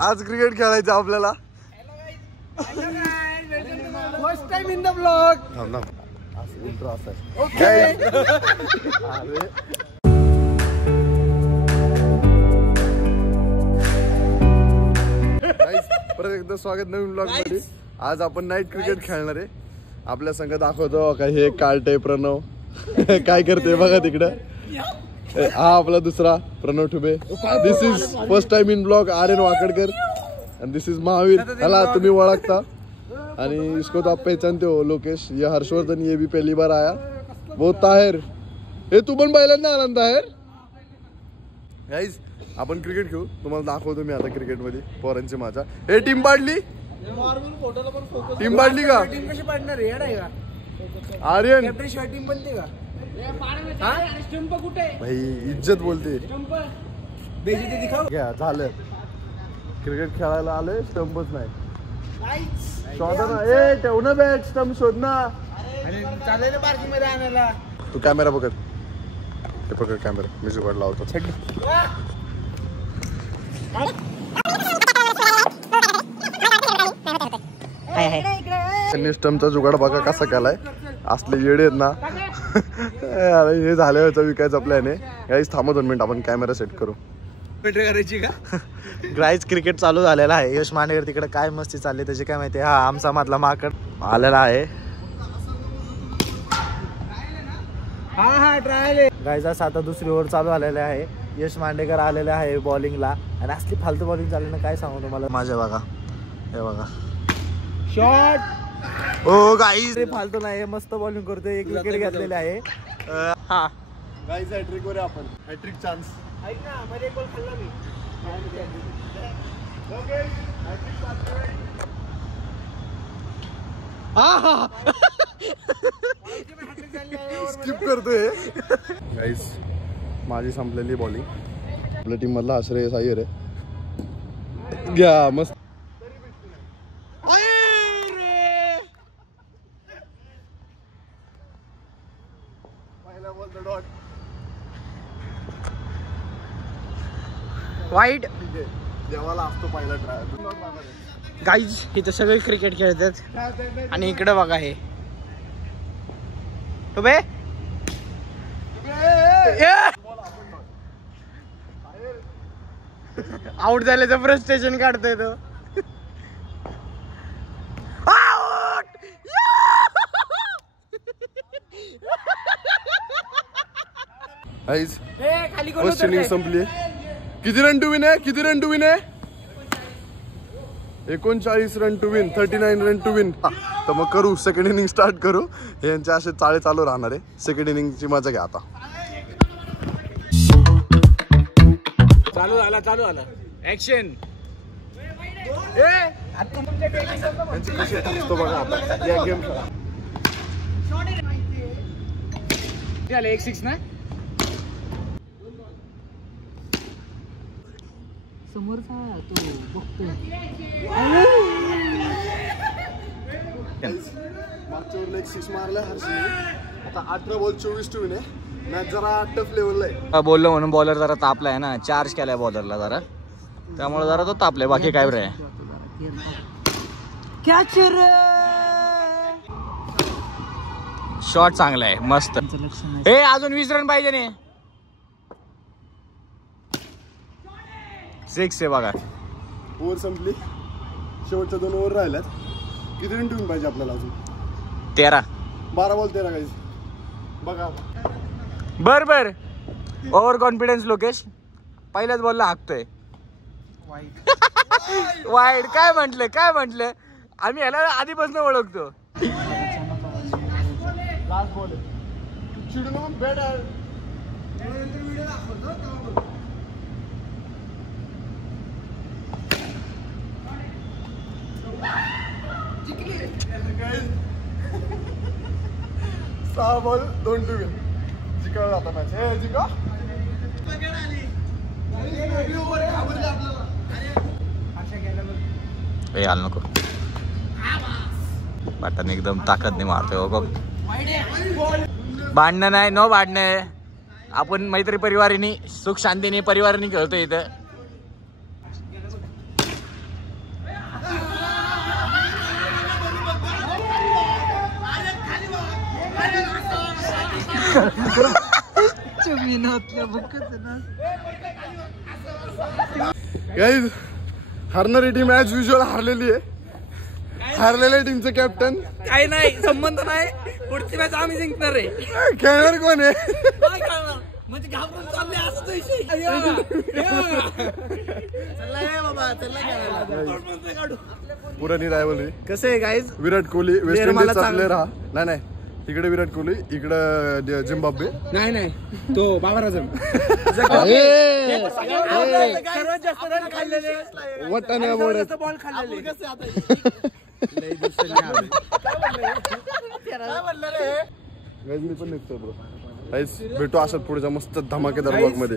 आज क्रिकेट खेळायचं आपल्याला. First time in the blog. थांब ना इंट्रो असा ओके. परत एकदा स्वागत नवीन ब्लॉग मध्ये. आज आपण नाईट क्रिकेट खेळणार आहे. आपल्या संघ दाखवतो का हे कार्टे प्रणव काय करते बघा तिकडं. हा आपला दुसरा Pranav Thube. This is first time in blog Aryan Wakadkar and this is Mahavir. हला तुम्ही ओळखता आणि इसको तो आप पहचानते हो लोकेश. ये हर्षवर्धन ये भी पहली बार आया. वो ताहेर हे तू पण पहिल्यांदा आला ताहेर. गाईज आपण क्रिकेट खेळू. तुम्हाला दाखवतो मी आता क्रिकेट मध्ये पोरांची माझ्या. हे टीम पाडली टीम पाडली का. टीम कशी पाडणार आहे का आर्यन. टीम बनते का स्टंप कुठे भाई इज्जत बोलते. बेइज्जती दिखाओ. घ्या झालं. क्रिकेट खेळायला आलोय स्टंपच नाही. शोधा ना. ए ठेव ना बॅट. स्टंप शोध ना. चालेल पार्किंग मध्ये आणायला. तू कॅमेरा पकड. ते पकड कॅमेरा. मी जुगाड लावतो. त्यांनी स्टंपचा जुगाड बघा कसा केलाय. असले येडे आहेत ना. हे झाल्यावरचा विकायचा प्लॅन आहे. याच थांबा 2 मिनिट आपण कॅमेरा सेट करू. करायची का. गाईज क्रिकेट चालू झालेला आहे. यश मांडेकर तिकडे काय मस्ती चालली त्याची काय माहिती. हा आमचा मधला माकड आलेला आहे. गाईज असं आता दुसरी ओव्हर चालू झालेली आहे. यश मांडेकर आलेले आहे बॉलिंगला आणि असली फालतू बॉलिंग चालली ना काय सांगू तुम्हाला. माझ्या बघा हे बघा शॉट. हो गाईज फालतू नाही मस्त बॉलिंग करतोय. एक विकेट घेतलेले आहे. हा गाईज हॅट्रिक वर आपण हॅट्रिक चान्स. ऐक ना मध्ये एक बॉल खाल्ला मी. स्किप करतोय. गाईज माझी संपलेली बॉलिंग. आपल्या टीम मधला आश्रय सायर आहे. घ्या मस्त. वाईट. देवाला असतो पहिला ट्राय. गाईज इथे सगळे क्रिकेट खेळतात आणि इकडे बघा हे टुबे आउट झाल्याचं फ्रस्ट्रेशन काढतोय तो. गाईज खाली फर्स्ट इनिंग संपली. किती रन टू विन आहे. किती रन टू विन आहे. 39 run to win. 39 run to win. तर मग करू सेकंड इनिंग स्टार्ट करू. यांचे असे चाळे चालू राहणार आहे. सेकंड इनिंगची मजा घ्या आता. चालू झाला ऍक्शन. यांची कशी असतो बघा आता. या गेम खेळा. 1-6 ना. समोरचा तो बघतोय. मागच्या ओव्हरला 6 मारला हर्षने. आता 18 बॉल 24 टू विन आहे. मॅच जरा टफ लेवलला आहे. बोललो म्हणून बॉलर जरा तापलाय ना. चार्ज केलाय बॉलरला जरा त्यामुळे जरा तो तापलाय. बाकी काय रे. कॅचर. शॉट चांगला आहे मस्त. हे अजून 20 रन पाहिजे ने. 6 आहे बघा. ओव्हर संपली. शेवटच्या 2 ओव्हर राहिल्यात. किती रन टू पाहिजे आपल्याला अजून. 13. 12 बॉल 13 गाईज. बघा बर ओव्हर कॉन्फिडन्स लोकेश. पहिल्याच बॉलला हाकतोय. वाईड. काय म्हंटले आम्ही याला आधीपासून ओळखतो. लास्ट बॉल आहे. चिडू नको बॅट आहे. सहा बॉल 2 टू विन. जिंकायला जाता मॅच. हे जिंका. हे आलं नको. बटन एकदम ताकदने मारतोय. हो बघ भांडणं नाही. नो भांडणं. आपण मैत्री परिवाराने सुख शांतीने परिवाराने खेळतो इथं. गाईज हारणारी टीम ऍज युजल हारलेली आहे. हारलेल्या टीमचं कॅप्टन काही नाही संबंध नाही. पुढची मॅच आम्ही जिंकणार आहे. खेळणार कोण आहे? काय करणार म्हणजे घाबरून चालले असं तो विषय. पुराणी रायवलरी. कसं आहे गाईज विराट कोहली वेस्ट मला इंडिजचा चांगलं- प्लेअर हा. नाही इकडे विराट कोहली, इकडे झिम्बाब्वे. नाही तो बाबर आझम. सर्वात जास्त रन खाल्लेले वटाण्या बोर्ड बॉल खाल्लेले. मी पण निघतो ब्रो. भेटू असं पुढच्या मस्त धमाकेदार ब्लॉग मध्ये.